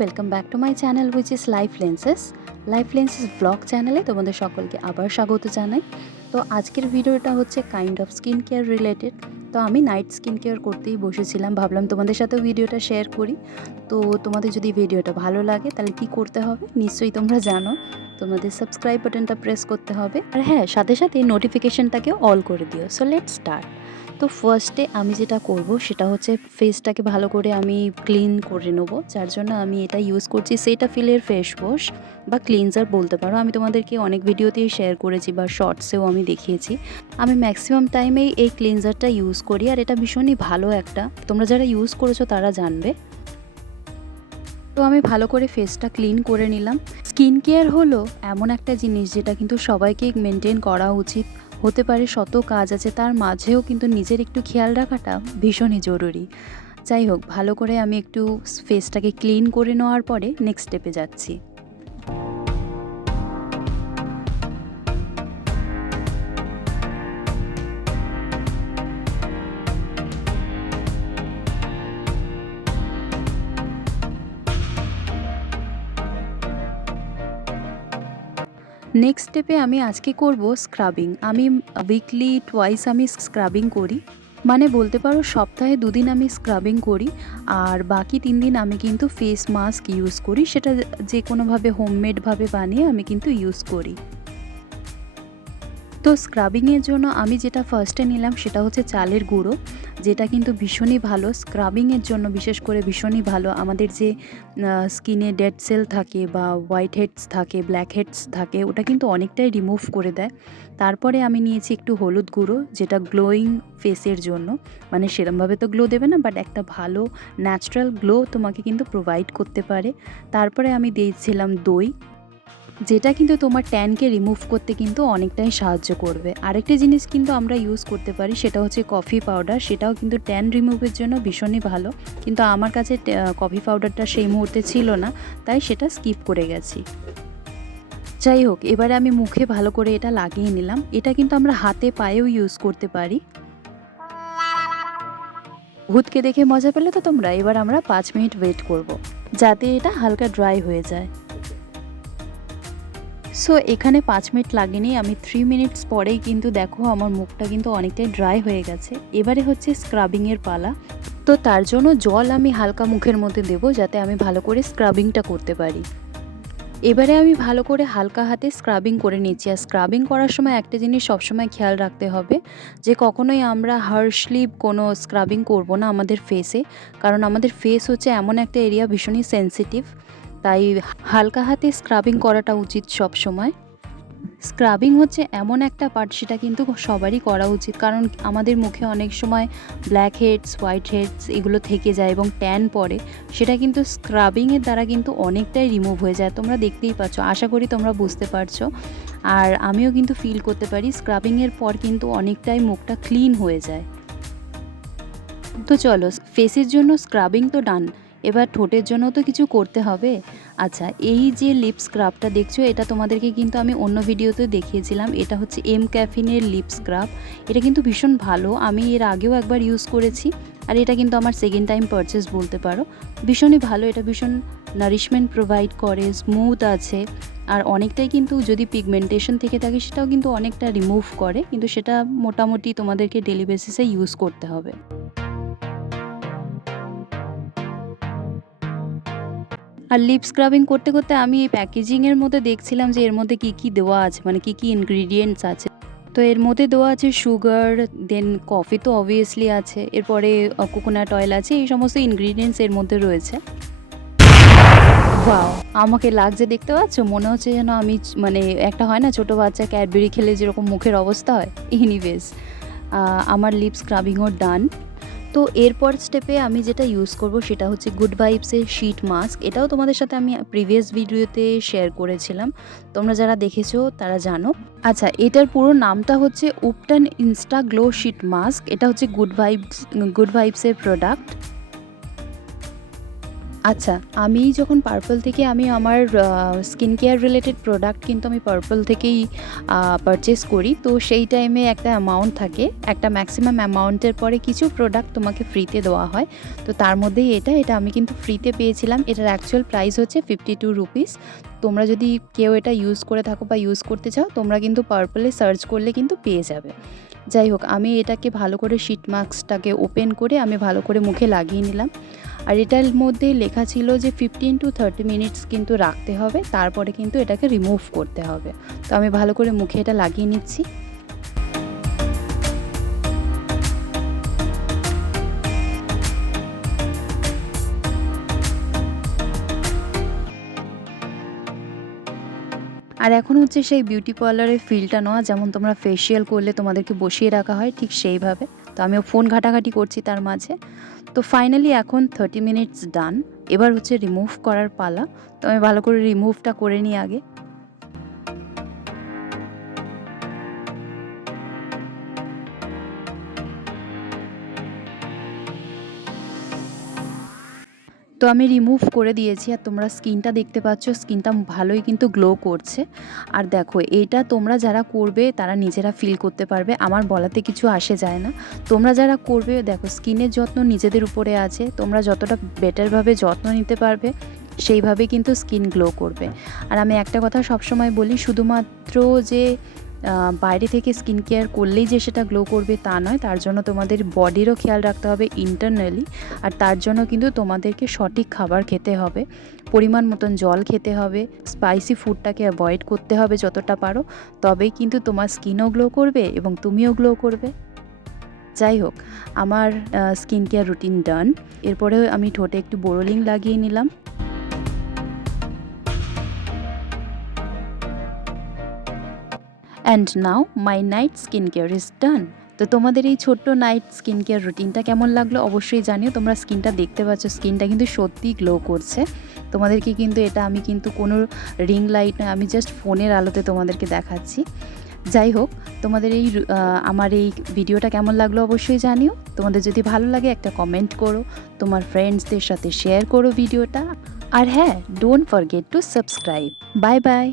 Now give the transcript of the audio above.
Welcome back to my channel which is life lenses blog চ্যানেলে তোমাদের সকলকে আবার স্বাগত জানাই। তো আজকের ভিডিওটা হচ্ছে kind of skin care related. তো আমি নাইট স্কিন কেয়ার করতেই বসেছিলাম, ভাবলাম তোমাদের সাথেও ভিডিওটা শেয়ার করি। তো তোমাদের যদি ভিডিওটা ভালো লাগে তাহলে কি করতে হবে নিশ্চয়ই তোমরা জানো, তোমাদের সাবস্ক্রাইব বাটনটা প্রেস করতে হবে, আর হ্যাঁ সাথে সাথে নোটিফিকেশনটাকেও অল করে দিও। So let's start. তো ফার্স্টে আমি যেটা করব সেটা হচ্ছে ফেসটাকে ভালো করে আমি ক্লিন করে নেবো, যার জন্য আমি এটা ইউজ করছি সেটাফিলের ফেস ওয়াশ বা ক্লিনজার বলতে পারো। আমি তোমাদেরকে অনেক ভিডিওতেই শেয়ার করেছি বা শর্টসেও আমি দেখিয়েছি। আমি ম্যাক্সিমাম টাইমেই এই ক্লিনজারটা ইউজ করি, আর এটা ভীষণই ভালো একটা, তোমরা যারা ইউজ করেছো তারা জানবে। তো আমি ভালো করে ফেসটা ক্লিন করে নিলাম। স্কিন কেয়ার হলো এমন একটা জিনিস যেটা কিন্তু সবাইকেই মেনটেন করা উচিত। হতে পারে শত কাজ আছে, তার মাঝেও কিন্তু নিজের একটু খেয়াল রাখাটা ভীষণই জরুরি। যাই হোক, ভালো করে আমি একটু ফেসটাকে ক্লিন করে নেওয়ার পরে নেক্সট স্টেপে যাচ্ছি। নেক্সট স্টেপে আমি আজকে করব স্ক্রাবিং। আমি উইকলি টুয়াইস আমি স্ক্রাবিং করি, মানে বলতে পারো সপ্তাহে 2 দিন আমি স্ক্রাবিং করি, আর বাকি 3 দিন আমি কিন্তু ফেস মাস্ক ইউজ করি। সেটা যে কোনোভাবে হোমমেডভাবে বানিয়ে আমি কিন্তু ইউজ করি। তো স্ক্রাবিংয়ের জন্য আমি যেটা ফার্স্টে নিলাম সেটা হচ্ছে চালের গুঁড়ো, যেটা কিন্তু ভীষণই ভালো স্ক্রাবিংয়ের জন্য, বিশেষ করে ভীষণই ভালো। আমাদের যে স্কিনে ডেড সেল থাকে বা হোয়াইট হেডস থাকে, ব্ল্যাক হেডস থাকে, ওটা কিন্তু অনেকটাই রিমুভ করে দেয়। তারপরে আমি নিয়েছি একটু হলুদ গুঁড়ো, যেটা গ্লোয়িং ফেসের জন্য, মানে সেরমভাবে তো গ্লো দেবে না, বাট একটা ভালো ন্যাচারাল গ্লো তোমাকে কিন্তু প্রোভাইড করতে পারে। তারপরে আমি দিয়েছিলাম দই, যেটা কিন্তু তোমার ট্যানকে রিমুভ করতে কিন্তু অনেকটাই সাহায্য করবে। আরেকটা জিনিস কিন্তু আমরা ইউজ করতে পারি, সেটা হচ্ছে কফি পাউডার। সেটাও কিন্তু ট্যান রিমুভের জন্য ভীষণই ভালো, কিন্তু আমার কাছে কফি পাউডারটা সেই মুহূর্তে ছিল না, তাই সেটা স্কিপ করে গেছি। যাই হোক, এবারে আমি মুখে ভালো করে এটা লাগিয়ে নিলাম। এটা কিন্তু আমরা হাতে পায়েও ইউজ করতে পারি। ভূতকে দেখে মজা পেলে তো তোমরা, এবার আমরা 5 মিনিট ওয়েট করব, যাতে এটা হালকা ড্রাই হয়ে যায়। সো এখানে 5 মিনিট লাগেনি, আমি 3 মিনিটস পরেই কিন্তু দেখো আমার মুখটা কিন্তু অনেকটাই ড্রাই হয়ে গেছে। এবারে হচ্ছে স্ক্রাবিংয়ের পালা। তো তার জন্য জল আমি হালকা মুখের মধ্যে দেবো, যাতে আমি ভালো করে স্ক্রাবিংটা করতে পারি। এবারে আমি ভালো করে হালকা হাতে স্ক্রাবিং করে নিচ্ছি। আর স্ক্রাবিং করার সময় একটা জিনিস সবসময় খেয়াল রাখতে হবে, যে কখনোই আমরা হার্শলি কোনো স্ক্রাবিং করব না আমাদের ফেসে, কারণ আমাদের ফেস হচ্ছে এমন একটা এরিয়া ভীষণই সেনসিটিভ, তাই হালকা হাতে স্ক্রাবিং করাটা উচিত সব সময়। স্ক্রাবিং হচ্ছে এমন একটা পার্ট, সেটা কিন্তু সবারই করা উচিত, কারণ আমাদের মুখে অনেক সময় ব্ল্যাক হেডস, হোয়াইট হেডস এগুলো থেকে যায় এবং ট্যান পড়ে, সেটা কিন্তু স্ক্রাবিংয়ের দ্বারা কিন্তু অনেকটাই রিমুভ হয়ে যায়। তোমরা দেখতেই পাচ্ছ, আশা করি তোমরা বুঝতে পারছো, আর আমিও কিন্তু ফিল করতে পারি স্ক্রাবিংয়ের পর কিন্তু অনেকটাই মুখটা ক্লিন হয়ে যায়। তো চলো, ফেসের জন্য স্ক্রাবিং তো ডান, এবার ঠোঁটের জন্য তো কিছু করতে হবে। আচ্ছা, এই যে লিপ স্ক্রাবটা দেখছো, এটা তোমাদেরকে কিন্তু আমি অন্য ভিডিওতে দেখিয়েছিলাম। এটা হচ্ছে এম ক্যাফিনের লিপ স্ক্রাব। এটা কিন্তু ভীষণ ভালো, আমি এর আগেও একবার ইউজ করেছি, আর এটা কিন্তু আমার সেকেন্ড টাইম পারচেস বলতে পারো। ভীষণই ভালো, এটা ভীষণ নারিশমেন্ট প্রোভাইড করে, স্মুথ আছে, আর অনেকটাই কিন্তু যদি পিগমেন্টেশন থেকে থাকে সেটাও কিন্তু অনেকটা রিমুভ করে, কিন্তু সেটা মোটামুটি তোমাদেরকে ডেলি বেসিসে ইউজ করতে হবে। আর লিপ স্ক্রাবিং করতে করতে আমি এই প্যাকেজিংয়ের মধ্যে দেখছিলাম যে এর মধ্যে কী কী দেওয়া আছে, মানে কী কী ইনগ্রিডিয়েন্টস আছে। তো এর মধ্যে দেওয়া আছে সুগার, দেন কফি তো অবভিয়াসলি আছে, এরপরে কোকোনাট অয়েল আছে, এই সমস্ত ইনগ্রিডিয়েন্টস এর মধ্যে রয়েছে। ওয়াও, আমাকে লাগছে দেখতে পাচ্ছ, মনে হচ্ছে যেন আমি মানে একটা হয় না ছোটো বাচ্চা ক্যাডবেরি খেলে যেরকম মুখের অবস্থা হয়, এনিওয়েজ আমার লিপ স্ক্রাবিংও ডান। তো এরপর স্টেপে আমি যেটা ইউজ করব সেটা হচ্ছে গুড ভাইবসের শিট মাস্ক। এটাও তোমাদের সাথে আমি প্রিভিয়াস ভিডিওতে শেয়ার করেছিলাম, তোমরা যারা দেখেছো তারা জানো। আচ্ছা, এটার পুরো নামটা হচ্ছে উপটান ইনস্টা গ্লো শিট মাস্ক। এটা হচ্ছে গুড ভাইবসের প্রোডাক্ট। আচ্ছা, আমি যখন পার্পল থেকে আমি আমার স্কিন কেয়ার রিলেটেড প্রোডাক্ট কিন্তু আমি পার্পল থেকেই পারচেস করি। তো সেই টাইমে একটা অ্যামাউন্ট থাকে, একটা ম্যাক্সিমাম অ্যামাউন্টের পরে কিছু প্রোডাক্ট তোমাকে ফ্রিতে দেওয়া হয়। তো তার মধ্যেই এটা আমি কিন্তু ফ্রিতে পেয়েছিলাম। এটার অ্যাকচুয়াল প্রাইস হচ্ছে 52 রুপিস। তোমরা যদি কেউ এটা ইউজ করে থাকো বা ইউজ করতে চাও, তোমরা কিন্তু পার্পলে সার্চ করলে কিন্তু পেয়ে যাবে। যাই হোক, আমি এটাকে ভালো করে শিট মাস্কটাকে ওপেন করে আমি ভালো করে মুখে লাগিয়ে নিলাম। আর এটার মধ্যে লেখা ছিল যে 15 to 30 মিনিটস কিন্তু রাখতে হবে, তারপরে কিন্তু এটাকে রিমুভ করতে হবে। তো আমি ভালো করে মুখে এটা লাগিয়ে নিচ্ছি। আর এখন হচ্ছে সেই বিউটি পার্লারের ফিলটা নেওয়া, যেমন তোমরা ফেসিয়াল করলে তোমাদেরকে বসিয়ে রাখা হয় ঠিক সেইভাবে। তো আমিও ফোন ঘাটাঘাটি করছি তার মাঝে। তো ফাইনালি এখন 30 মিনিটস ডান। এবার হচ্ছে রিমুভ করার পালা। তো আমি ভালো করে রিমুভটা করে নিই আগে। তো আমি রিমুভ করে দিয়েছি আর তোমরা স্কিনটা দেখতে পাচ্ছ, স্কিনটা ভালোই কিন্তু গ্লো করছে। আর দেখো, এটা তোমরা যারা করবে তারা নিজেরা ফিল করতে পারবে, আমার বলাতে কিছু আসে যায় না। তোমরা যারা করবে, দেখো স্কিনের যত্ন নিজেদের উপরে আছে, তোমরা যতটা বেটারভাবে যত্ন নিতে পারবে সেইভাবে কিন্তু স্কিন গ্লো করবে। আর আমি একটা কথা সবসময় বলি, শুধুমাত্র যে বাইরে থেকে স্কিন কেয়ার করলেই যে সেটা গ্লো করবে তা নয়, তার জন্য তোমাদের বডিরও খেয়াল রাখতে হবে ইন্টারনালি। আর তার জন্য কিন্তু তোমাদেরকে সঠিক খাবার খেতে হবে, পরিমাণ মতন জল খেতে হবে, স্পাইসি ফুডটাকে অ্যাভয়েড করতে হবে যতটা পারো, তবেই কিন্তু তোমার স্কিনও গ্লো করবে এবং তুমিও গ্লো করবে। যাই হোক, আমার স্কিন কেয়ার রুটিন ডান। এরপরে আমি ঠোঁটে একটু বোরোলিং লাগিয়ে নিলাম। And now my night skin care is done. তো তোমাদের এই ছোট্ট নাইট স্কিন কেয়ার রুটিনটা কেমন লাগলো অবশ্যই জানিও। তোমরা স্কিনটা দেখতে পাচ্ছ, স্কিনটা কিন্তু সত্যিই গ্লো করছে। তোমাদেরকে কিন্তু এটা আমি কিন্তু কোনো রিং লাইট নয়, আমি জাস্ট ফোনের আলোতে তোমাদেরকে দেখাচ্ছি। যাই হোক, তোমাদের এই আমার এই ভিডিওটা কেমন লাগলো অবশ্যই জানিও। তোমাদের যদি ভালো লাগে একটা কমেন্ট করো, তোমার ফ্রেন্ডসদের সাথে শেয়ার করো ভিডিওটা। আর হ্যাঁ, don't forget to subscribe. Bye bye.